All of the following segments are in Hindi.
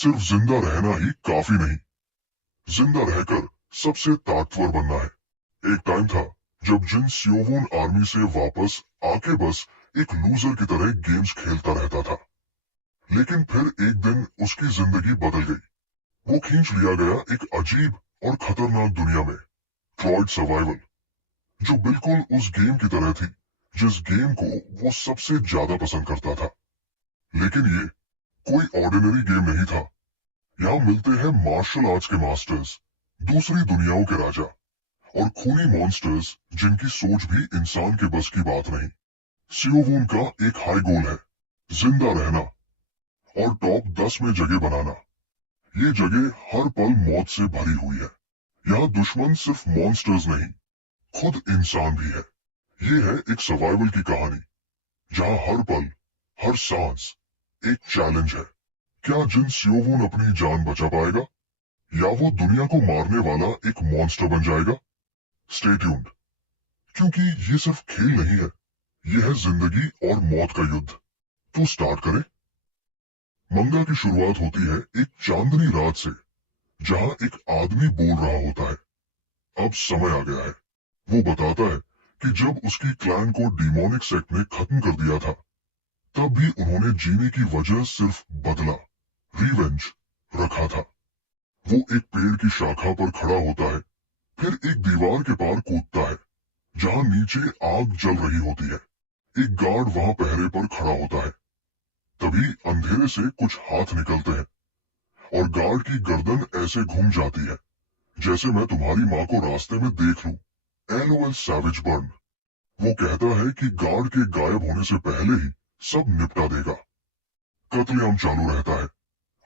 सिर्फ जिंदा रहना ही काफी नहीं, जिंदा रहकर सबसे ताकतवर बनना है। एक टाइम था जब जिन सियोवून आर्मी से वापस आके बस एक लूजर की तरह गेम्स खेलता रहता था। लेकिन फिर एक दिन उसकी जिंदगी बदल गई। वो खींच लिया गया एक अजीब और खतरनाक दुनिया में, ट्रॉयड सर्वाइवल, जो बिल्कुल उस गेम की तरह थी जिस गेम को वो सबसे ज्यादा पसंद करता था। लेकिन ये कोई ऑर्डिनरी गेम नहीं था। यहाँ मिलते हैं मार्शल आर्ट्स के मास्टर्स, दूसरी दुनियाओं के राजा और खूनी मॉन्स्टर्स जिनकी सोच भी इंसान के बस की बात नहीं। सियोवून का एक हाई गोल है, जिंदा रहना और टॉप 10 में जगह बनाना। ये जगह हर पल मौत से भरी हुई है। यहाँ दुश्मन सिर्फ मॉन्स्टर्स नहीं, खुद इंसान भी है। ये है एक सर्वाइवल की कहानी जहाँ हर पल, हर सांस एक चैलेंज है। क्या जिन सियोवून अपनी जान बचा पाएगा या वो दुनिया को मारने वाला एक मॉन्स्टर बन जाएगा? स्टे ट्यून्ड, क्योंकि ये सिर्फ खेल नहीं है, ये है जिंदगी और मौत का युद्ध। तो स्टार्ट करें। मंगा की शुरुआत होती है एक चांदनी रात से, जहां एक आदमी बोल रहा होता है, अब समय आ गया है। वो बताता है कि जब उसकी क्लैन को डिमोनिक सेक्ट ने खत्म कर दिया था, तब भी उन्होंने जीने की वजह सिर्फ बदला, रिवेंज रखा था। वो एक पेड़ की शाखा पर खड़ा होता है, फिर एक दीवार के पार कूदता है जहां नीचे आग जल रही होती है। एक गार्ड वहां पहरे पर खड़ा होता है। तभी अंधेरे से कुछ हाथ निकलते हैं और गार्ड की गर्दन ऐसे घूम जाती है जैसे मैं तुम्हारी माँ को रास्ते में देख लूं। LOL savage burn. वो कहता है कि गार्ड के गायब होने से पहले ही सब निपटा देगा। कत्लेआम चालू रहता है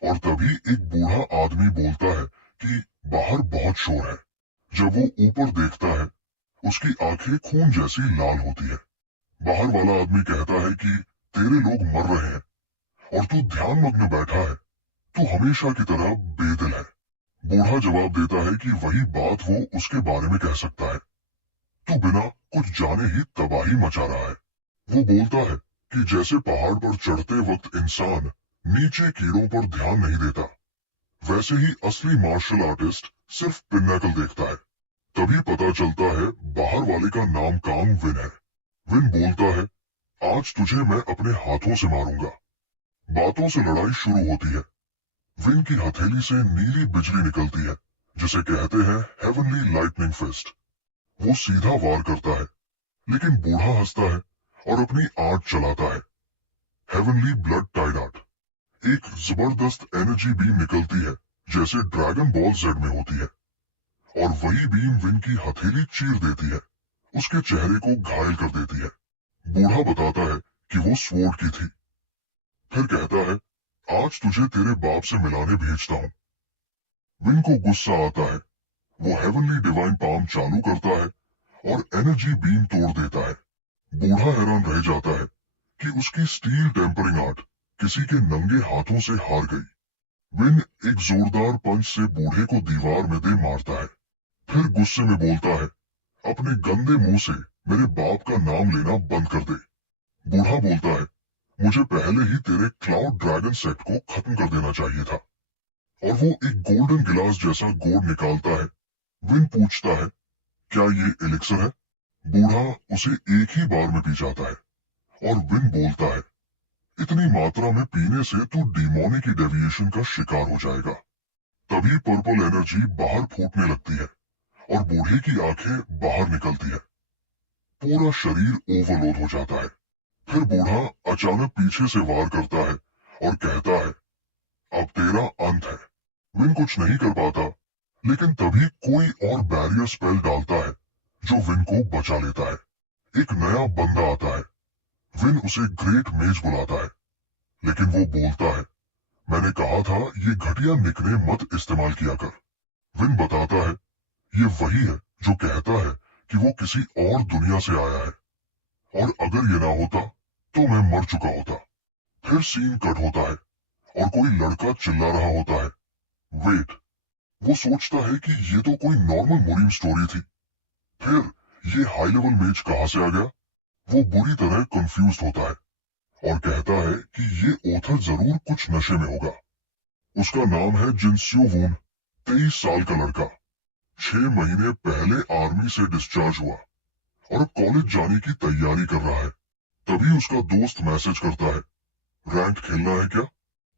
और तभी एक बूढ़ा आदमी बोलता है कि बाहर बहुत शोर है। जब वो ऊपर देखता है, उसकी आंखें खून जैसी लाल होती है। बाहर वाला आदमी कहता है कि तेरे लोग मर रहे हैं और तू ध्यान मग्न बैठा है, तू हमेशा की तरह बेदिल है। बूढ़ा जवाब देता है कि वही बात वो उसके बारे में कह सकता है, तू बिना कुछ जाने ही तबाही मचा रहा है। वो बोलता है कि जैसे पहाड़ पर चढ़ते वक्त इंसान नीचे कीड़ों पर ध्यान नहीं देता, वैसे ही असली मार्शल आर्टिस्ट सिर्फ पिन्नेकल देखता है। तभी पता चलता है बाहर वाले का नाम काम विन है। विन बोलता है, आज तुझे मैं अपने हाथों से मारूंगा। बातों से लड़ाई शुरू होती है। विन की हथेली से नीली बिजली निकलती है, जिसे कहते हैं हेवनली लाइटनिंग फिस्ट। वो सीधा वार करता है, लेकिन बूढ़ा हंसता है और अपनी आर्ट चलाता है, हेवनली ब्लड टाइड आर्ट। एक जबरदस्त एनर्जी बीम निकलती है जैसे ड्रैगन बॉल जेड में होती है, और वही बीम विन की हथेली चीर देती है, उसके चेहरे को घायल कर देती है। बूढ़ा बताता है कि वो स्वॉर्ड की थी। फिर कहता है, आज तुझे तेरे बाप से मिलाने भेजता हूं। विन को गुस्सा आता है। वो हेवनली डिवाइन पाम चालू करता है और एनर्जी बीम तोड़ देता है। बूढ़ा हैरान रह जाता है कि उसकी स्टील टेम्परिंग आर्ट किसी के नंगे हाथों से हार गई। विन एक जोरदार पंच से बूढ़े को दीवार में दे मारता है, फिर गुस्से में बोलता है, अपने गंदे मुंह से मेरे बाप का नाम लेना बंद कर दे। बूढ़ा बोलता है, मुझे पहले ही तेरे क्लाउड ड्रैगन सेट को खत्म कर देना चाहिए था। और वो एक गोल्डन गिलास जैसा गोड निकालता है। विन पूछता है, क्या ये एलिक्सर है? बूढ़ा उसे एक ही बार में पी जाता है और विन बोलता है, इतनी मात्रा में पीने से तू डिमोनी की डेविएशन का शिकार हो जाएगा। तभी पर्पल एनर्जी बाहर फूटने लगती है और बूढ़े की आंखें बाहर निकलती है। पूरा शरीर ओवरलोड हो जाता है। फिर बूढ़ा अचानक पीछे से वार करता है और कहता है, अब तेरा अंत है। विन कुछ नहीं कर पाता, लेकिन तभी कोई और बैरियर स्पेल डालता है जो विन को बचा लेता है। एक नया बंदा आता है। विन उसे ग्रेट मेज बुलाता है, लेकिन वो बोलता है, मैंने कहा था ये घटिया निकनेम मत इस्तेमाल किया कर। विन बताता है, ये वही है जो कहता है कि वो किसी और दुनिया से आया है, और अगर ये ना होता तो मैं मर चुका होता। फिर सीन कट होता है और कोई लड़का चिल्ला रहा होता है, वेट। वो सोचता है कि ये तो कोई नॉर्मल मुरीम स्टोरी थी, फिर ये हाई लेवल मेज कहां से आ गया? वो बुरी तरह कंफ्यूज होता है और कहता है कि ये ऑथर जरूर कुछ नशे में होगा। उसका नाम है जिन सियोवून, 23 साल का लड़का। 6 महीने पहले आर्मी से डिस्चार्ज हुआ और अब कॉलेज जाने की तैयारी कर रहा है। तभी उसका दोस्त मैसेज करता है, रैंक खेलना है क्या?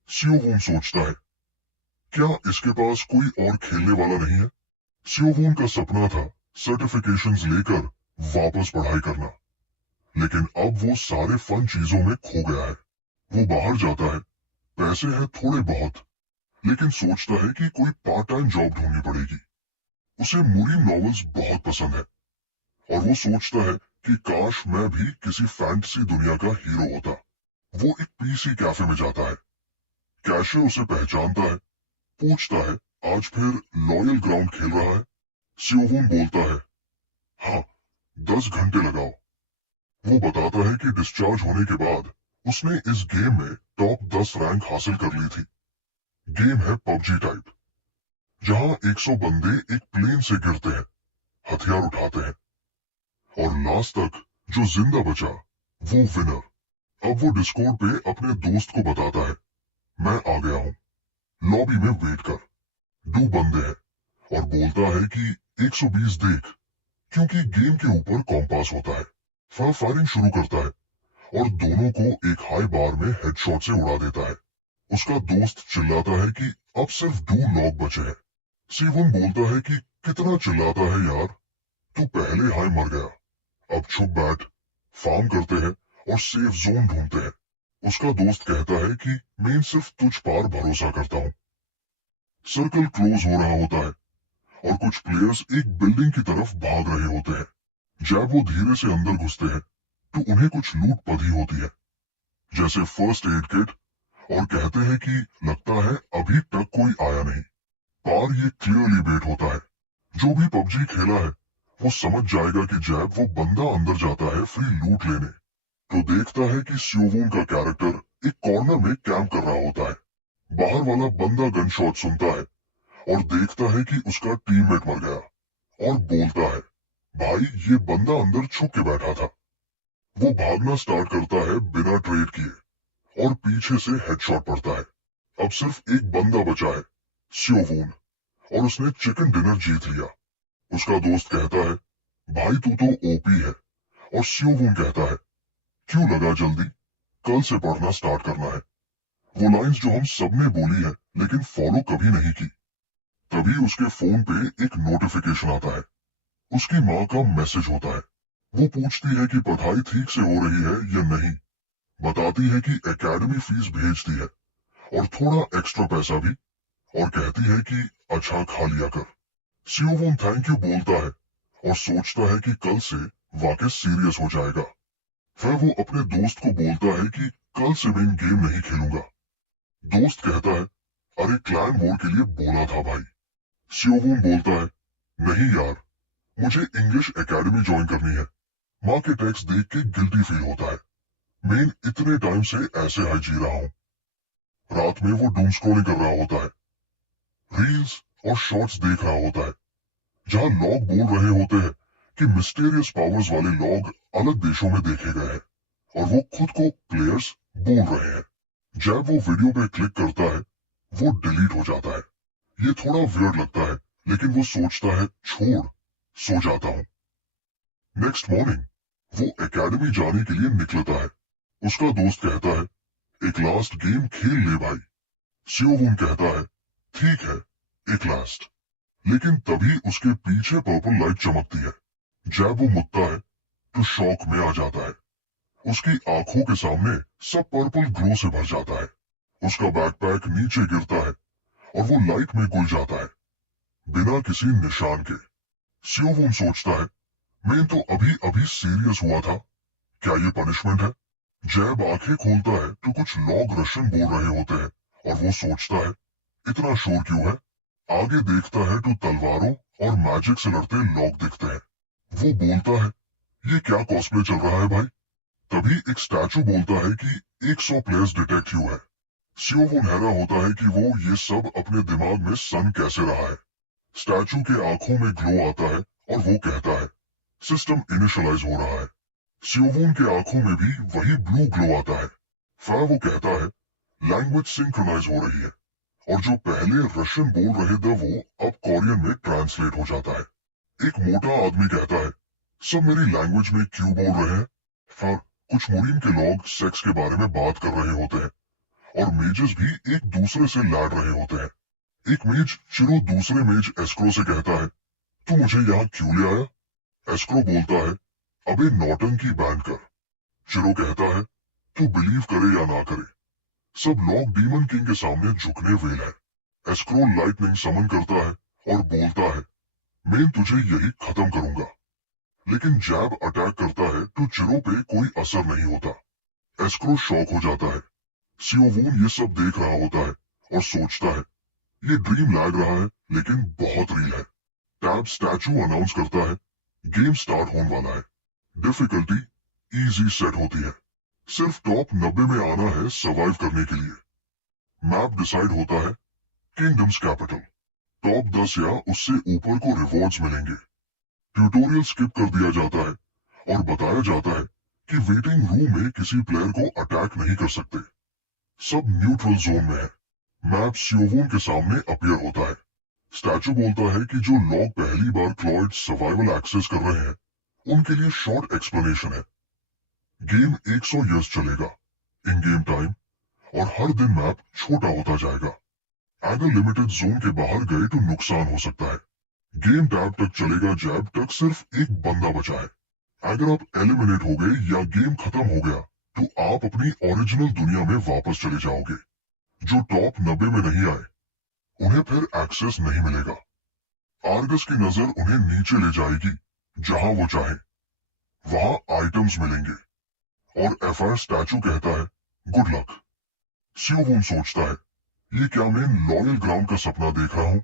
सियोवून सोचता है, क्या इसके पास कोई और खेलने वाला नहीं है? सियोवून का सपना था सर्टिफिकेशंस लेकर वापस पढ़ाई करना, लेकिन अब वो सारे फन चीजों में खो गया है। वो बाहर जाता है, पैसे हैं थोड़े बहुत, लेकिन सोचता है कि कोई पार्ट टाइम जॉब ढूंढनी पड़ेगी। उसे मुरीन नॉवेल्स बहुत पसंद है और वो सोचता है कि काश मैं भी किसी फैंटेसी दुनिया का हीरो होता। वो एक पीसी कैफे में जाता है। कैशियर उसे पहचानता है, पूछता है, आज फिर लॉयल ग्राउंड खेल रहा है? सियोवून बोलता है, हाँ, 10 घंटे लगाओ। वो बताता है कि डिस्चार्ज होने के बाद उसने इस गेम में टॉप 10 रैंक हासिल कर ली थी। गेम है पबजी टाइप, जहां 100 बंदे एक प्लेन से गिरते हैं, हथियार उठाते हैं और लास्ट तक जो जिंदा बचा वो विनर। अब वो डिस्कॉर्ड पे अपने दोस्त को बताता है, मैं आ गया हूं, लॉबी में वेट कर। 2 बंदे हैं और बोलता है कि 120 देख, क्योंकि गेम के ऊपर कॉम्पास होता है। फायरिंग शुरू करता है और दोनों को एक हाई बार में हेडशॉट से उड़ा देता है। उसका दोस्त चिल्लाता है कि अब सिर्फ 2 लॉग बचे हैं। सियोवून बोलता है कि कितना चिल्लाता है यार, तू पहले हाई मर गया, अब छुप बैठ। फार्म करते हैं और सेफ जोन ढूंढते हैं। उसका दोस्त कहता है कि मैं सिर्फ तुझ पर भरोसा करता हूँ। सर्कल क्लोज हो रहा होता है और कुछ प्लेयर्स एक बिल्डिंग की तरफ भाग रहे होते हैं। जब वो धीरे से अंदर घुसते हैं तो उन्हें कुछ लूट पड़ी होती है, जैसे फर्स्ट एड किट, और कहते हैं कि लगता है अभी तक कोई आया नहीं। पार ये क्लियरली बेट होता है। जो भी पबजी खेला है वो समझ जाएगा कि जब वो बंदा अंदर जाता है फ्री लूट लेने, तो देखता है कि सियोवून का कैरेक्टर एक कॉर्नर में कैंप कर रहा होता है। बाहर वाला बंदा गन शॉट सुनता है और देखता है कि उसका टीममेट मर गया और बोलता है, भाई ये बंदा अंदर छुप के बैठा था। वो भागना स्टार्ट करता है बिना ट्रेड किए और पीछे से हेडशॉट पड़ता है। अब सिर्फ एक बंदा बचा है, सियोवून, और उसने चिकन डिनर जीत लिया। उसका दोस्त कहता है, भाई तू तो ओपी है, और सियोवून कहता है, क्यों लगा जल्दी, कल से पढ़ना स्टार्ट करना है। वो लाइंस जो हम सबने बोली है लेकिन फॉलो कभी नहीं की। तभी उसके फोन पे एक नोटिफिकेशन आता है। उसकी माँ का मैसेज होता है। वो पूछती है कि पढ़ाई ठीक से हो रही है या नहीं। बताती है कि एकेडमी फीस भेज दी है और थोड़ा एक्स्ट्रा पैसा भी, और कहती है कि अच्छा खा लिया कर। सियोवून थैंक यू बोलता है और सोचता है कि कल से वाकई सीरियस हो जाएगा। फिर वो अपने दोस्त को बोलता है कि कल से मैं गेम नहीं खेलूंगा। दोस्त कहता है, अरे क्लैन वॉर के लिए बोला था भाई। सियोवून बोलता है, नहीं यार, मुझे इंग्लिश एकेडमी ज्वाइन करनी है। माँ के टेक्स्ट देख के गिल्टी फील होता है। मैं इतने टाइम से ऐसे हाई जी रहा हूँ। रात में वो डूम स्क्रॉलिंग कर रहा होता है, रील्स और शॉर्ट्स देख रहा होता है, जहां लोग बोल रहे होते हैं कि मिस्टीरियस पावर्स वाले लोग अलग देशों में देखे गए हैं और वो खुद को प्लेयर्स बोल रहे हैं। जब वो वीडियो पे क्लिक करता है वो डिलीट हो जाता है। ये थोड़ा वियर्ड लगता है, लेकिन वो सोचता है छोड़, सो जाता हूँ। नेक्स्ट मॉर्निंग वो एकेडमी जाने के लिए निकलता है। उसका दोस्त कहता है, एक लास्ट गेम खेल ले भाई। सियोवून कहता है, ठीक है, एक लास्ट। लेकिन तभी उसके पीछे पर्पल लाइट चमकती है। जब वो मुड़ता है तो शॉक में आ जाता है। उसकी आंखों के सामने सब पर्पल ग्लो से भर जाता है। उसका बैकपैक नीचे गिरता है और वो लाइट में घुल जाता है, बिना किसी निशान के। सियोवून सोचता है, मैं तो अभी अभी सीरियस हुआ था, क्या ये पनिशमेंट है? जैब आंखें खोलता है तो कुछ लोग रशियन बोल रहे होते हैं और वो सोचता है, इतना शोर क्यों है? आगे देखता है तो तलवारों और मैजिक से लड़ते लोग दिखते हैं। वो बोलता है, ये क्या कॉस्प्ले चल रहा है भाई? तभी एक स्टैचू बोलता है कि 100 प्लेयर्स डिटेक्ट हुए हैं। सियोवून हैरान होता है कि वो ये सब अपने दिमाग में सन कैसे रहा है। स्टैचू के आंखों में ग्लो आता है और वो कहता है, सिस्टम इनिशियलाइज हो रहा है। सियोवून के आंखों में भी वही ब्लू ग्लो आता है। फिर वो कहता है, लैंग्वेज सिंक्रोनाइज हो रही है और जो पहले रशियन बोल रहे थे वो अब कोरियन में ट्रांसलेट हो जाता है। एक मोटा आदमी कहता है, सब मेरी लैंग्वेज में क्यों बोल रहे हैं? फिर कुछ मुरीम के लोग सेक्स के बारे में बात कर रहे होते हैं और मेजेस भी एक दूसरे से लड़ रहे होते हैं। एक मेज चिरो दूसरे मेज एस्क्रो से कहता है, तू मुझे यहाँ क्यों ले आया? एस्क्रो बोलता है, अबे नौटंकी बैंड कर। चिरो कहता है, तू बिलीव करे या ना करे, सब लोग डीमन किंग के सामने झुकने वेल है। एस्क्रो लाइटनिंग समन करता है और बोलता है, मैं तुझे यही खत्म करूंगा। लेकिन जैब अटैक करता है तो चिरो पे कोई असर नहीं होता। एस्क्रो शॉक हो जाता है। सियोवून ये सब देख रहा होता है और सोचता है, ये ड्रीम लग रहा है लेकिन बहुत रियल है। टैब स्टैचू अनाउंस करता है, गेम स्टार्ट होने वाला है। डिफिकल्टी इजी सेट होती है। सिर्फ टॉप 90 में आना है सर्वाइव करने के लिए। मैप डिसाइड होता है, किंगडम्स कैपिटल। टॉप 10 या उससे ऊपर को रिवॉर्ड्स मिलेंगे। ट्यूटोरियल स्किप कर दिया जाता है और बताया जाता है कि वेटिंग रूम में किसी प्लेयर को अटैक नहीं कर सकते। सब न्यूट्रल जोन में है। मैप सियोवून के सामने अपीयर होता है। स्टैचू बोलता है कि जो लोग पहली बार क्लॉइड सर्वाइवल एक्सेस कर रहे हैं उनके लिए शॉर्ट एक्सप्लेनेशन है। गेम 100 इयर्स चलेगा इन गेम टाइम और हर दिन मैप छोटा होता जाएगा। अगर लिमिटेड जोन के बाहर गए तो नुकसान हो सकता है। गेम टैब तक चलेगा जैब तक सिर्फ एक बंदा बचा है। अगर आप एलिमिनेट हो गए या गेम खत्म हो गया तो आप अपनी ओरिजिनल दुनिया में वापस चले जाओगे। जो टॉप 90 में नहीं आए उन्हें फिर एक्सेस नहीं मिलेगा। आर्गस की नजर उन्हें नीचे ले जाएगी, जहां वो चाहे वहां आइटम्स मिलेंगे। और एफआईआर स्टैचू कहता है, गुड लक। सियोवून सोचता है, ये क्या मैं लॉयल ग्राउंड का सपना देख रहा हूं?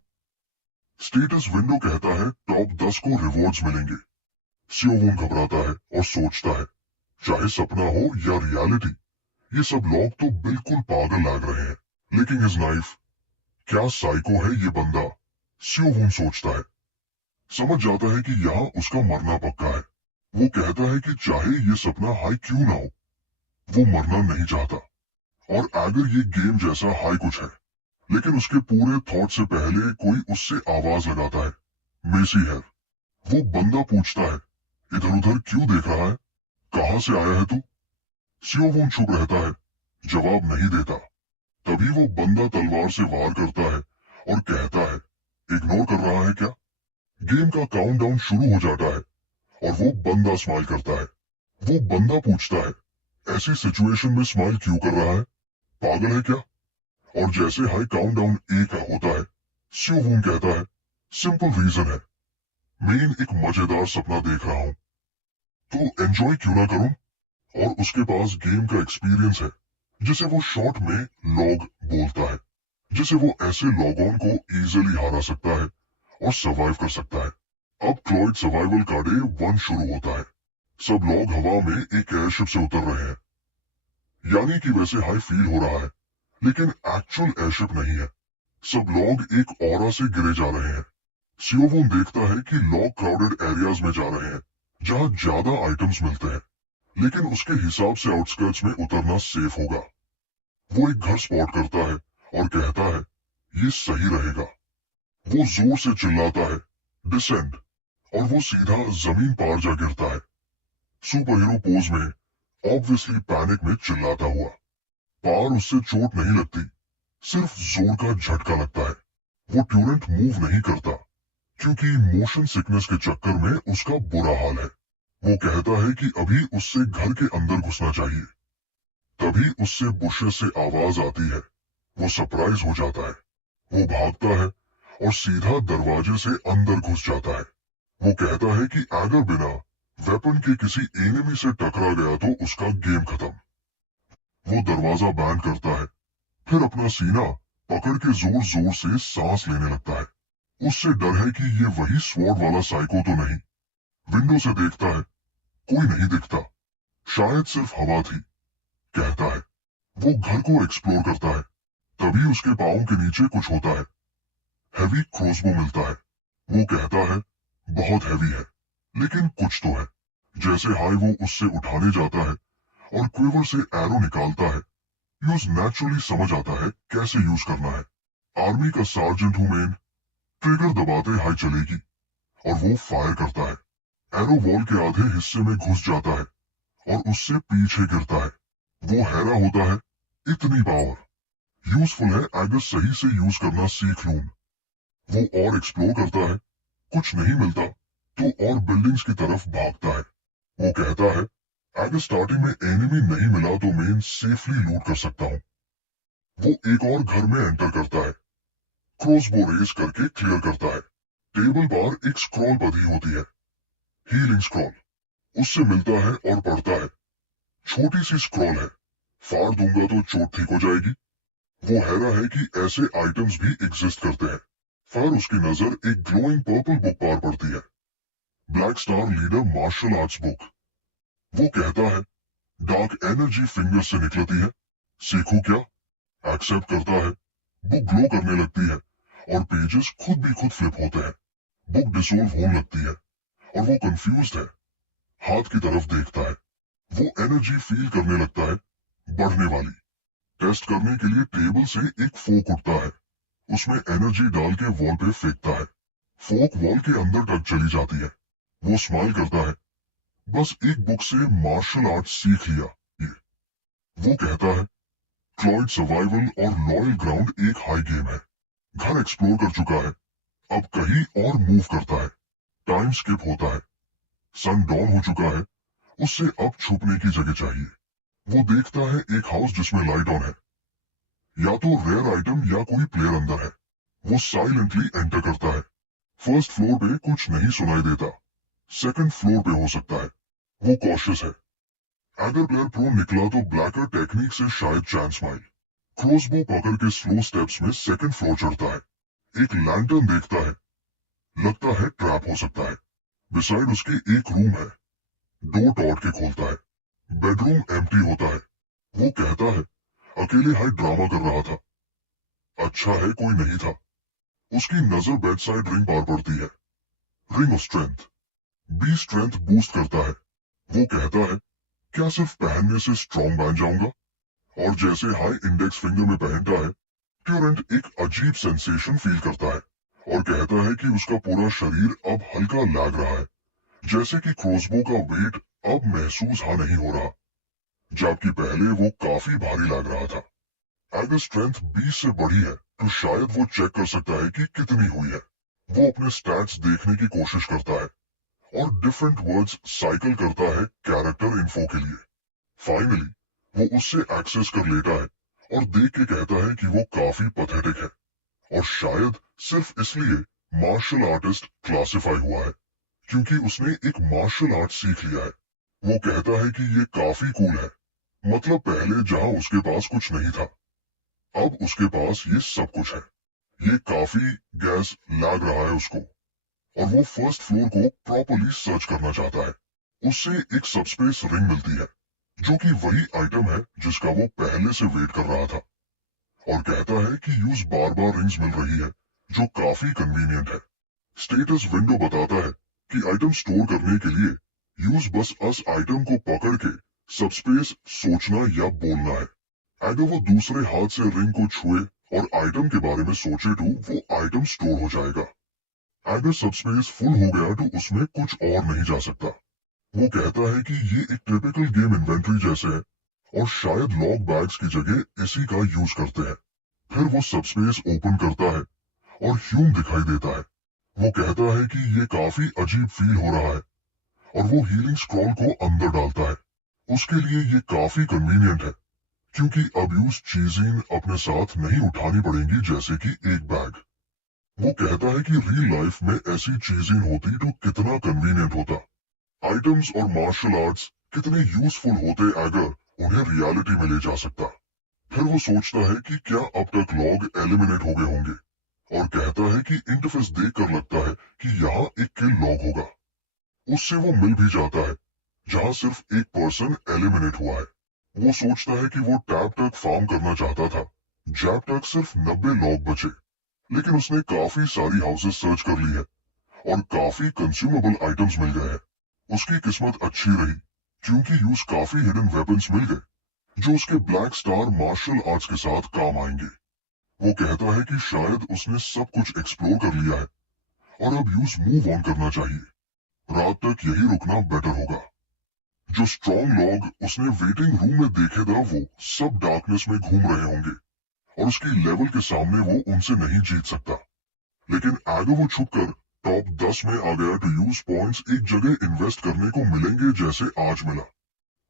स्टेटस विंडो कहता है टॉप 10 को रिवॉर्ड्स मिलेंगे। सियोवून घबराता है और सोचता है, चाहे सपना हो या रियलिटी, ये सब लोग तो बिल्कुल पागल लग रहे हैं। लेकिन हिज नाइफ, क्या साइको है ये बंदा? सियोवून सोचता है। समझ जाता है कि यहाँ उसका मरना पक्का है। वो कहता है कि चाहे ये सपना हाई क्यों ना हो, वो मरना नहीं चाहता। और अगर ये गेम जैसा हाई कुछ है, लेकिन उसके पूरे थॉट से पहले कोई उससे आवाज लगाता है, मेसी है। वो बंदा पूछता है, इधर उधर क्यों देख रहा है? कहां से आया है तू? सियोवून चुप रहता है, जवाब नहीं देता। तभी वो बंदा तलवार से वार करता है और कहता है, इग्नोर कर रहा है क्या? गेम का काउंटडाउन शुरू हो जाता है और वो बंदा स्माइल करता है। वो बंदा पूछता है, ऐसी सिचुएशन में स्माइल क्यों कर रहा है? पागल है क्या? और जैसे हाई काउंटडाउन 1 होता है, सियोवून कहता है, सिंपल रीजन है, मैं एक मजेदार सपना देख रहा हूं, तो एंजॉय क्यों ना करूं? और उसके पास गेम का एक्सपीरियंस है जिसे वो शॉर्ट में लॉग बोलता है, जिसे वो ऐसे लॉग ऑन को इजीली हरा सकता है और सर्वाइव कर सकता है। अब क्लॉइड सर्वाइवल का डे 1 शुरू होता है। सब लोग हवा में एक एयरशिप से उतर रहे हैं, यानी कि वैसे हाई फील हो रहा है, लेकिन एक्चुअल एयरशिप नहीं है। सब लोग एक ऑरा से गिरे जा रहे हैं। सियोवून देखता है कि लोग क्राउडेड एरियाज में जा रहे हैं, जहां ज्यादा आइटम्स मिलते हैं, लेकिन उसके हिसाब से आउटस्कर्ट्स में उतरना सेफ होगा। वो एक घर स्पॉट करता है और कहता है, ये सही रहेगा। वो जोर से चिल्लाता है, डिसेंड, और वो सीधा जमीन पार जा गिरता है। सुपर हीरो पोज में, ऑब्वियसली पैनिक में चिल्लाता हुआ। पार उससे चोट नहीं लगती, सिर्फ जोर का झटका लगता है। वो ट्यूरेंट मूव नहीं करता क्योंकि मोशन सिकनेस के चक्कर में उसका बुरा हाल है। वो कहता है कि अभी उससे घर के अंदर घुसना चाहिए। तभी उससे बुशेस से आवाज आती है। वो सरप्राइज हो जाता है। वो भागता है और सीधा दरवाजे से अंदर घुस जाता है। वो कहता है कि अगर बिना वेपन के किसी एनिमी से टकरा गया तो उसका गेम खत्म। वो दरवाजा बैंड करता है, फिर अपना सीना पकड़ के जोर जोर से सांस लेने लगता है। उससे डर है कि ये वही स्वॉर्ड वाला साइको तो नहीं। विंडो से देखता है, कोई नहीं दिखता, शायद सिर्फ हवा थी। कहता है, वो घर को एक्सप्लोर करता है। तभी उसके पाँव के नीचे कुछ होता है। हैवी क्रॉसबो मिलता है। वो कहता है, बहुत हैवी है, लेकिन कुछ तो है। जैसे हाई वो उससे उठाने जाता है और क्विवर से एरो निकालता है। यूज नेचुरली समझ आता है कैसे यूज करना है। आर्मी का सार्जेंट हूं मेन। ट्रिगर दबाते हाई चलेगी और वो फायर करता है। एरो वॉल के आधे हिस्से में घुस जाता है और उससे पीछे गिरता है। वो हैरा होता है, इतनी पावर। यूजफुल है अगर सही से यूज करना सीख लूं। वो और एक्सप्लोर करता है, कुछ नहीं मिलता तो और बिल्डिंग्स की तरफ भागता है। वो कहता है अगर स्टार्टिंग में एनिमी नहीं मिला तो मैं सेफली लूट कर सकता हूँ। वो एक और घर में एंटर करता है, क्रॉसबो रेस करके क्लियर करता है। टेबल पर एक स्क्रॉल बधी होती है, हीलिंग स्क्रॉल। उससे मिलता है और पढ़ता है। छोटी सी स्क्रॉल है, फाड़ दूंगा तो चोट ठीक हो जाएगी। वो हैरा है कि ऐसे आइटम्स भी एग्जिस्ट करते हैं। फिर उसकी नजर एक ग्लोइंग पर्पल बुक पर पड़ती है, black star leader martial arts book. वो कहता है डार्क एनर्जी फिंगर से निकलती है, सीखूं क्या? एक्सेप्ट करता है। बुक ग्लो करने लगती है और पेजेस खुद भी खुद फ्लिप होते हैं। बुक डिसोल्व होने लगती है और वो कंफ्यूज्ड है। हाथ की तरफ देखता है, वो एनर्जी फील करने लगता है, बढ़ने वाली। टेस्ट करने के लिए टेबल से एक फोक उठता है, उसमें एनर्जी डाल के वॉल पे फेंकता है। फोक वॉल के अंदर तक चली जाती है। वो स्माइल करता है, बस एक बुक से मार्शल आर्ट सीख लिया ये। वो कहता है क्लॉइड सर्वाइवल और लॉयल ग्राउंड एक हाई गेम है। घर एक्सप्लोर कर चुका है, अब कहीं और मूव करता है। टाइम स्किप होता है, सन डाउन हो चुका है, उससे अब छुपने की जगह चाहिए। वो देखता है एक हाउस जिसमें लाइट ऑन है, या तो रेयर आइटम या कोई प्लेयर अंदर है। वो साइलेंटली एंटर करता है। फर्स्ट फ्लोर पे कुछ नहीं सुनाई देता, सेकंड फ्लोर पे हो सकता है। वो कॉशियस है, अगर प्लेयर प्रो निकला तो ब्लैकर टेक्निक से शायद चांस माइल। क्रॉसबो पकड़ के स्लो स्टेप्स में सेकंड फ्लोर चढ़ता है। एक लैंटर्न देखता है, लगता है ट्रैप हो सकता है। बिसाइड उसके एक रूम है, डोर टॉट के खोलता है। बेडरूम एम्प्टी होता है। वो कहता है अकेले हाई ड्रामा कर रहा था, अच्छा है कोई नहीं था। उसकी नजर बेड साइड रिंग पर पड़ती है, ring of strength. B strength boost करता है। वो कहता है क्या सिर्फ पहनने से स्ट्रॉन्ग बन जाऊंगा? और जैसे हाई इंडेक्स फिंगर में पहनता है, ट्यूरेंट एक अजीब सेंसेशन फील करता है और कहता है कि उसका पूरा शरीर अब हल्का लग रहा है, जैसे कि क्रॉसबो का वेट अब महसूस नहीं हो रहा, जबकि पहले वो काफी भारी लग रहा था। अगर स्ट्रेंथ 20 से बढ़ी है तो शायद वो चेक कर सकता है कि कितनी हुई है। वो अपने स्टैट्स देखने की कोशिश करता है और डिफरेंट वर्ड्स साइकिल करता है कैरेक्टर इन्फो के लिए। फाइनली वो उससे एक्सेस कर लेता है और देख के कहता है कि वो काफी पथेटिक है और शायद सिर्फ इसलिए मार्शल आर्टिस्ट क्लासिफाई हुआ है क्योंकि उसने एक मार्शल आर्ट सीख लिया है। वो कहता है कि ये काफी कूल है, मतलब पहले जहां उसके पास कुछ नहीं था, अब उसके पास ये सब कुछ है। ये काफी गैस लग रहा है उसको और वो फर्स्ट फ्लोर को प्रॉपर्ली सर्च करना चाहता है। उससे एक सबस्पेस रिंग मिलती है जो कि वही आइटम है जिसका वो पहले से वेट कर रहा था, और कहता है कि यूज बार बार रिंग्स मिल रही है जो काफी कन्वीनियंट है। स्टेटस विंडो बताता है कि आइटम स्टोर करने के लिए यूज बस अस आइटम को पकड़ के सबस्पेस सोचना या बोलना है। अगर वो दूसरे हाथ से रिंग को छुए और आइटम के बारे में सोचे तो वो आइटम स्टोर हो जाएगा। अगर सबस्पेस फुल हो गया तो उसमें कुछ और नहीं जा सकता। वो कहता है कि ये एक टिपिकल गेम इन्वेंट्री जैसे है और शायद लॉग बैग्स की जगह इसी का यूज करते हैं। फिर वो सबस्पेस ओपन करता है और ह्यूम दिखाई देता है। वो कहता है कि ये काफी अजीब फील हो रहा है और वो हीलिंग स्क्रॉल को अंदर डालता है। उसके लिए ये काफी कन्वीनियंट है क्योंकि अब यूज चीजें अपने साथ नहीं उठानी पड़ेंगी, जैसे कि एक बैग। वो कहता है कि रियल लाइफ में ऐसी चीजें होती तो कितना कन्वीनियंट होता। आइटम्स और मार्शल आर्ट्स कितने यूजफुल होते अगर उन्हें रियलिटी में ले जा सकता। फिर वो सोचता है कि क्या अब तक लॉग एलिमिनेट हो गए होंगे और कहता है कि इंटरफेस देखकर लगता है कि यहाँ एक किल लॉग होगा। उससे वो मिल भी जाता है जहां सिर्फ एक पर्सन एलिमिनेट हुआ है। वो सोचता है कि वो टैब तक फार्म करना चाहता था, जैब तक सिर्फ 90 लॉग बचे, लेकिन उसने काफी सारी हाउसेस सर्च कर ली है और काफी कंज्यूमेबल आइटम्स मिल गए हैं। उसकी किस्मत अच्छी रही क्योंकि यूज काफी हिडन वेपन्स मिल गए जो उसके ब्लैक स्टार मार्शल आर्ट्स के साथ काम आएंगे। वो कहता है कि शायद उसने सब कुछ एक्सप्लोर कर लिया है और अब यूज मूव ऑन करना चाहिए। रात तक यही रुकना बेटर होगा। जो स्ट्रॉन्ग लॉग उसने वेटिंग रूम में देखे था वो सब डार्कनेस में घूम रहे होंगे और उसकी लेवल के सामने वो उनसे नहीं जीत सकता। लेकिन अगर वो छुपकर टॉप 10 में आ गया तो यूज पॉइंट्स एक जगह इन्वेस्ट करने को मिलेंगे जैसे आज मिला।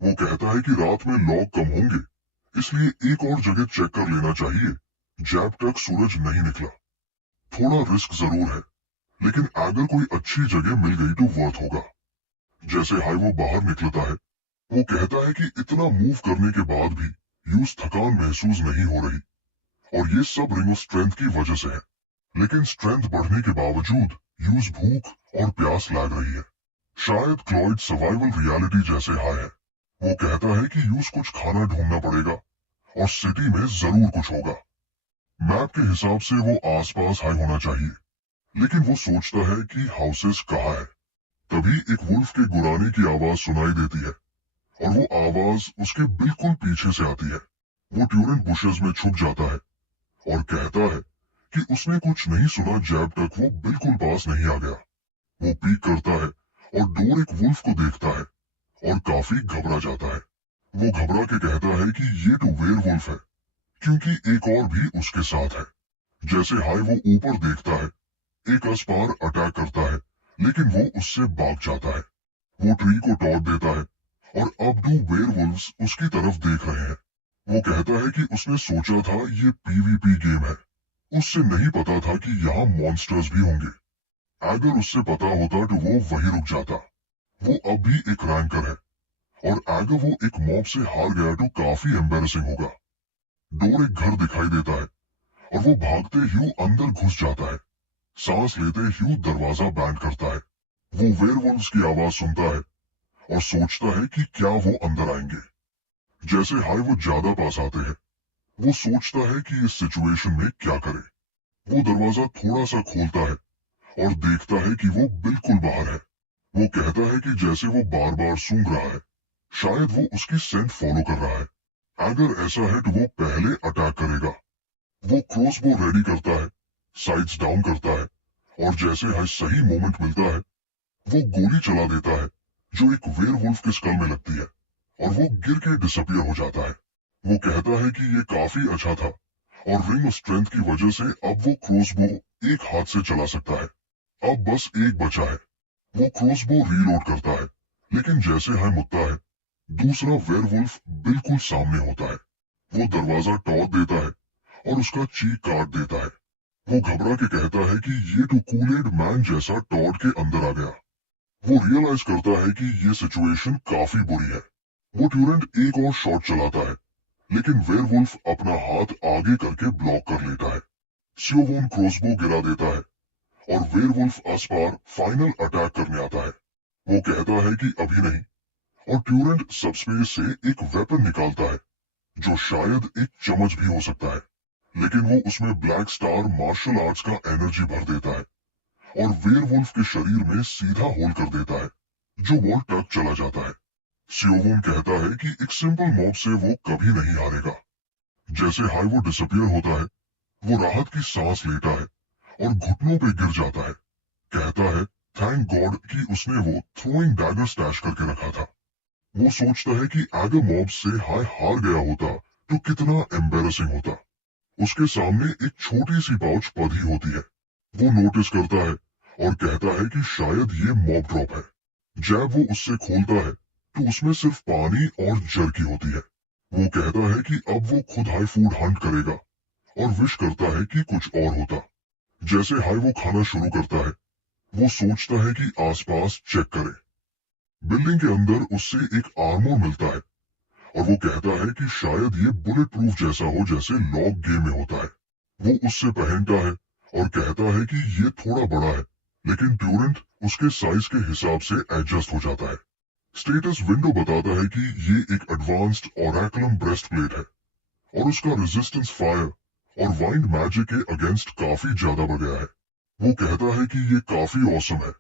वो कहता है कि रात में लॉग कम होंगे, इसलिए एक और जगह चेक कर लेना चाहिए जब तक सूरज नहीं निकला। थोड़ा रिस्क जरूर है, लेकिन अगर कोई अच्छी जगह मिल गई तो वर्थ होगा। जैसे हाई वो बाहर निकलता है, वो कहता है कि इतना मूव करने के बाद भी यूज थकान महसूस नहीं हो रही और ये सब रिंग ऑफ स्ट्रेंथ की वजह से है। लेकिन स्ट्रेंथ बढ़ने के बावजूद यूज भूख और प्यास लग रही है। शायद क्लॉइड सर्वाइवल रियलिटी जैसे हाई है। वो कहता है कि यूज कुछ खाना ढूंढना पड़ेगा और सिटी में जरूर कुछ होगा। मैप के हिसाब से वो आसपास हाई होना चाहिए, लेकिन वो सोचता है कि हाउसेस कहाँ है। तभी एक वुल्फ के गुराने की आवाज सुनाई देती है और वो आवाज उसके बिल्कुल पीछे से आती है। वो ट्यूरेंट बुशेस में छुप जाता है और कहता है कि उसने कुछ नहीं सुना जब तक वो बिल्कुल पास नहीं आ गया। वो पीक करता है और डोर एक वुल्फ को देखता है और काफी घबरा जाता है। वो घबरा के कहता है कि ये तो वेयरवुल्फ है, क्योंकि एक और भी उसके साथ है। जैसे हाई वो ऊपर देखता है, एक अस्पार अटैक करता है, लेकिन वो उससे भाग जाता है। वो ट्री को टॉट देता है और अब 2 वेयरवुल्व्स उसकी तरफ देख रहे हैं। वो कहता है कि उसने सोचा था ये पीवीपी गेम है, उससे नहीं पता था कि यहाँ मॉन्स्टर्स भी होंगे। अगर उससे पता होता तो वो वहीं रुक जाता। वो अब भी एक रैंकर है और अगर वो एक मॉब से हार गया तो काफी एम्बेरसिंग होगा। डोर एक घर दिखाई देता है और वो भागते ह्यू अंदर घुस जाता है। सांस लेते ह्यू दरवाजा बैंड करता है। वो वेयरवुल्व्स की आवाज सुनता है और सोचता है कि क्या वो अंदर आएंगे। जैसे हाई वो ज्यादा पास आते हैं, वो सोचता है कि इस सिचुएशन में क्या करे। वो दरवाजा थोड़ा सा खोलता है और देखता है कि वो बिल्कुल बाहर है। वो कहता है कि जैसे वो बार बार सूंघ रहा है, शायद वो उसकी सेंट फॉलो कर रहा है। अगर ऐसा है तो वो पहले अटैक करेगा। वो क्रॉसबो रेडी करता है, साइड्स डाउन करता है और जैसे हाई सही मोमेंट मिलता है, वो गोली चला देता है जो एक वेयरवुल्फ के स्कल में लगती है और वो गिर के डिसअपियर हो जाता है। वो कहता है कि ये काफी अच्छा था और रिंग ऑफ स्ट्रेंथ की वजह से अब वो क्रॉसबो एक हाथ से चला सकता है। अब बस एक बचा है। वो क्रॉसबो रीलोड करता है, लेकिन जैसे हाई मुड़ता है, दूसरा वेयरवुल्फ बिल्कुल सामने होता है। वो दरवाजा तोड़ देता है और उसका चीक काट देता है। वो घबरा के कहता है कि ये तो कूलेड मैन जैसा टॉड के अंदर आ गया। वो रियलाइज करता है कि ये सिचुएशन काफी बुरी है। वो ट्यूरेंट एक और शॉट चलाता है, लेकिन वेयरवुल्फ अपना हाथ आगे करके ब्लॉक कर लेता है। सियोवोन क्रॉसबो गिरा देता है और वेयरवुल्फ आसपार फाइनल अटैक करने आता है। वो कहता है कि अभी नहीं, और ट्यूरेंट सबस्पेस से एक वेपन निकालता है जो शायद एक चम्मच भी हो सकता है, लेकिन वो उसमें ब्लैक स्टार मार्शल आर्ट्स का एनर्जी भर देता है और वेयरवुल्फ के शरीर में सीधा होल कर देता है, जो वॉल तक चला जाता है। सियोवोन कहता है कि एक सिंपल मॉब से वो कभी नहीं हारेगा। जैसे हाई वो डिसअपियर होता है, वो राहत की सांस लेता है और घुटनों पे गिर जाता है। कहता है थैंक गॉड कि उसने वो थ्रोइंग डैगर स्टैश करके रखा था। वो सोचता है कि अगर मॉब से हाई हार गया होता तो कितना एम्बेरसिंग होता। उसके सामने एक छोटी सी पाउच पधी होती है। वो नोटिस करता है और कहता है कि शायद ये मॉब ड्रॉप है। जब वो उससे खोलता है तो उसमें सिर्फ पानी और जर्की होती है। वो कहता है कि अब वो खुद हाई फूड हंट करेगा और विश करता है कि कुछ और होता। जैसे हाई वो खाना शुरू करता है, वो सोचता है कि आसपास चेक करे। बिल्डिंग के अंदर उससे एक आर्मर मिलता है और वो कहता है कि शायद ये बुलेट प्रूफ जैसा हो जैसे लॉग गेम में होता है। वो उससे पहनता है और कहता है कि ये थोड़ा बड़ा है, लेकिन ट्यूरेंट उसके साइज के हिसाब से एडजस्ट हो जाता है। स्टेटस विंडो बताता है कि ये एक एडवांस्ड ओरेकलम ब्रेस्ट प्लेट है और उसका रेजिस्टेंस फायर और वाइंड मैजिक के अगेंस्ट काफी ज्यादा बढ़ गया है। वो कहता है कि ये काफी औसम है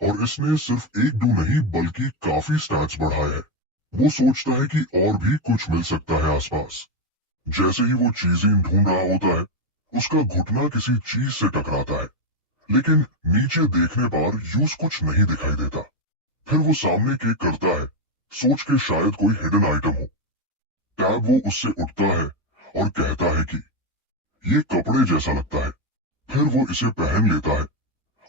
और इसने सिर्फ एक डू नहीं बल्कि काफी स्टैट्स बढ़ाए हैं। वो सोचता है कि और भी कुछ मिल सकता है आसपास। जैसे ही वो चीजें ढूंढ रहा होता है, उसका घुटना किसी चीज से टकराता है, लेकिन नीचे देखने पर यूज कुछ नहीं दिखाई देता। फिर वो सामने केक करता है, सोच के शायद कोई हिडन आइटम हो। टैब वो उससे उठता है और कहता है कि ये कपड़े जैसा लगता है। फिर वो इसे पहन लेता है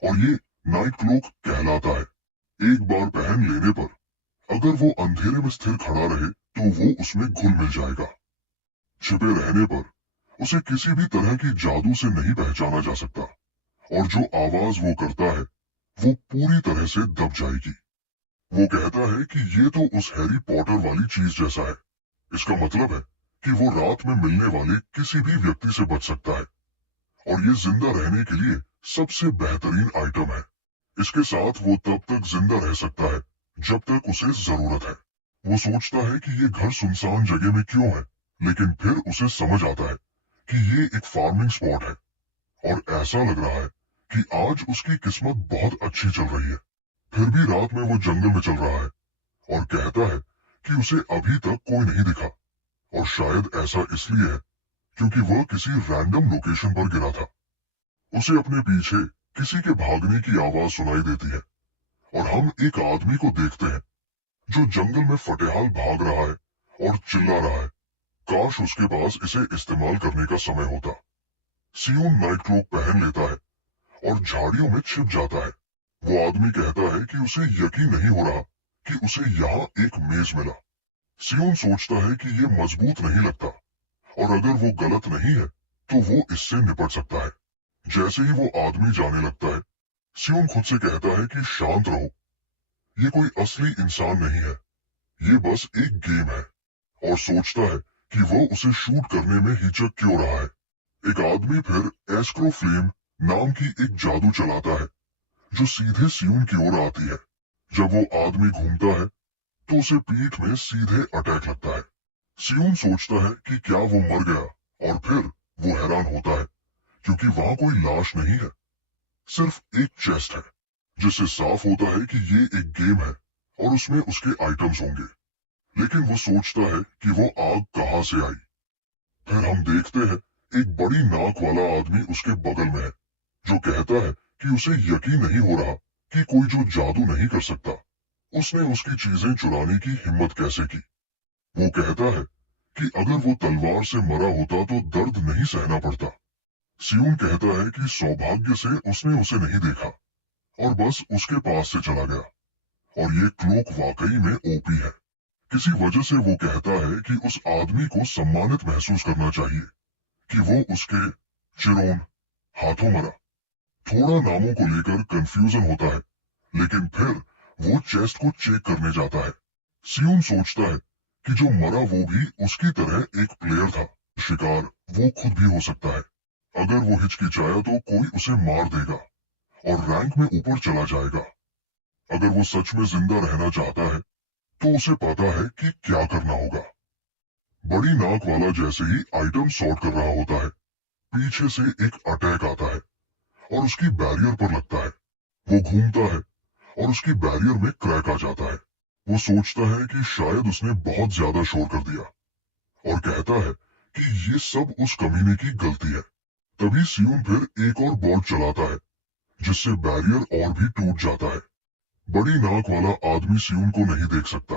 और ये नाइट क्लोक कहलाता है। एक बार पहन लेने पर अगर वो अंधेरे में स्थिर खड़ा रहे तो वो उसमें घुल मिल जाएगा। छिपे रहने पर उसे किसी भी तरह की जादू से नहीं पहचाना जा सकता, और जो आवाज वो करता है वो पूरी तरह से दब जाएगी। वो कहता है कि ये तो उस हैरी पॉटर वाली चीज जैसा है। इसका मतलब है कि वो रात में मिलने वाले किसी भी व्यक्ति से बच सकता है, और ये जिंदा रहने के लिए सबसे बेहतरीन आइटम है। इसके साथ वो तब तक जिंदा रह सकता है जब तक उसे जरूरत है। वो सोचता है कि ये घर सुनसान जगह में क्यों है, लेकिन फिर उसे समझ आता है कि ये एक फार्मिंग स्पॉट है, और ऐसा लग रहा है कि आज उसकी किस्मत बहुत अच्छी चल रही है। फिर भी रात में वो जंगल में चल रहा है और कहता है कि उसे अभी तक कोई नहीं दिखा, और शायद ऐसा इसलिए है क्योंकि वह किसी रैंडम लोकेशन पर गिरा था। उसे अपने पीछे किसी के भागने की आवाज सुनाई देती है, और हम एक आदमी को देखते हैं जो जंगल में फटेहाल भाग रहा है और चिल्ला रहा है, काश उसके पास इसे इस्तेमाल करने का समय होता। सियोन नाइट क्लोक पहन लेता है और झाड़ियों में छिप जाता है। वो आदमी कहता है कि उसे यकीन नहीं हो रहा कि उसे यहाँ एक मेज मिला। सियोन सोचता है कि ये मजबूत नहीं लगता, और अगर वो गलत नहीं है तो वो इससे निपट सकता है। जैसे ही वो आदमी जाने लगता है, सियोन खुद से कहता है कि शांत रहो, ये कोई असली इंसान नहीं है, ये बस एक गेम है। और सोचता है कि वो उसे शूट करने में हिचक क्यों रहा है। एक आदमी फिर एस्क्रो फ्लेम नाम की एक जादू चलाता है जो सीधे सियोन की ओर आती है। जब वो आदमी घूमता है तो उसे पीठ में सीधे अटैक लगता है। सियोन सोचता है कि क्या वो मर गया, और फिर वो हैरान होता है क्योंकि वहां कोई लाश नहीं है, सिर्फ एक चेस्ट है, जिससे साफ होता है कि ये एक गेम है और उसमें उसके आइटम्स होंगे। लेकिन वो सोचता है कि वो आग कहां से आई। फिर हम देखते हैं एक बड़ी नाक वाला आदमी उसके बगल में है, जो कहता है कि उसे यकीन नहीं हो रहा कि कोई जो जादू नहीं कर सकता, उसने उसकी चीजें चुराने की हिम्मत कैसे की। वो कहता है कि अगर वो तलवार से मरा होता तो दर्द नहीं सहना पड़ता। सियून कहता है कि सौभाग्य से उसने उसे नहीं देखा और बस उसके पास से चला गया, और ये क्लोक वाकई में ओपी है। किसी वजह से वो कहता है कि उस आदमी को सम्मानित महसूस करना चाहिए कि वो उसके चिरोन हाथों मरा। थोड़ा नामों को लेकर कंफ्यूजन होता है, लेकिन फिर वो चेस्ट को चेक करने जाता है। सियून सोचता है कि जो मरा वो भी उसकी तरह एक प्लेयर था। शिकार वो खुद भी हो सकता है। अगर वो हिचकिचाया तो कोई उसे मार देगा और रैंक में ऊपर चला जाएगा। अगर वो सच में जिंदा रहना चाहता है तो उसे पता है कि क्या करना होगा। बड़ी नाक वाला जैसे ही आइटम सॉर्ट कर रहा होता है, पीछे से एक अटैक आता है और उसकी बैरियर पर लगता है। वो घूमता है और उसकी बैरियर में क्रैक आ जाता है। वो सोचता है कि शायद उसने बहुत ज्यादा शोर कर दिया, और कहता है कि ये सब उस कमीने की गलती है। तभी सियून फिर एक और बॉल चलाता है, जिससे बैरियर और भी टूट जाता है। बड़ी नाक वाला आदमी सियून को नहीं देख सकता,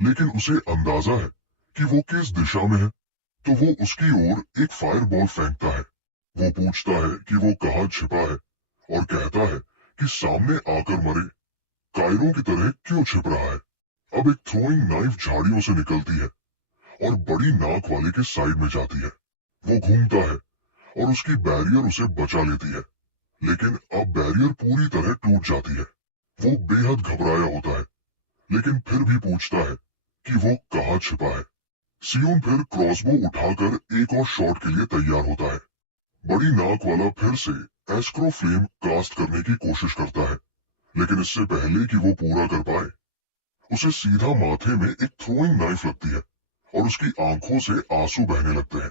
लेकिन उसे अंदाजा है कि वो किस दिशा में है, तो वो उसकी ओर एक फायर बॉल फेंकता है। वो पूछता है कि वो कहाँ छिपा है, और कहता है कि सामने आकर मरे, कायरों की तरह क्यों छिप रहा है। अब एक थ्रोइंग नाइफ झाड़ियों से निकलती है और बड़ी नाक वाले के साइड में जाती है। वो घूमता है और उसकी बैरियर उसे बचा लेती है, लेकिन अब बैरियर पूरी तरह टूट जाती है। वो बेहद घबराया होता है, लेकिन फिर भी पूछता है कि वो कहाँ छिपा है। सियोन फिर क्रॉसबो उठाकर एक और शॉट के लिए तैयार होता है। बड़ी नाक वाला फिर से एस्क्रो फ्लेम कास्ट करने की कोशिश करता है, लेकिन इससे पहले कि वो पूरा कर पाए, उसे सीधा माथे में एक थ्रोइंग नाइफ लगती है और उसकी आंखों से आंसू बहने लगते हैं।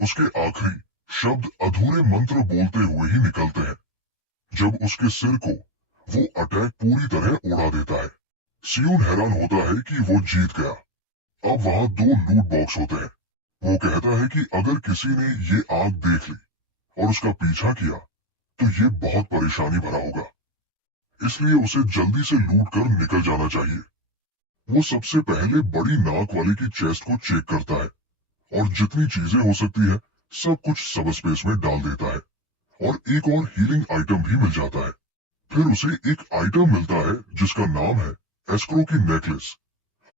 उसके आखिरी शब्द अधूरे मंत्र बोलते हुए ही निकलते हैं, जब उसके सिर को वो अटैक पूरी तरह उड़ा देता है। सियोन हैरान होता है कि वो जीत गया। अब वहां दो लूट बॉक्स होते हैं। वो कहता है कि अगर किसी ने ये आग देख ली और उसका पीछा किया तो ये बहुत परेशानी भरा होगा, इसलिए उसे जल्दी से लूट कर निकल जाना चाहिए। वो सबसे पहले बड़ी नाक वाले की चेस्ट को चेक करता है और जितनी चीजें हो सकती है सब कुछ सब स्पेस में डाल देता है, और एक और हीलिंग आइटम भी मिल जाता है। फिर उसे एक आइटम मिलता है जिसका नाम है एस्क्रो की नेकलेस।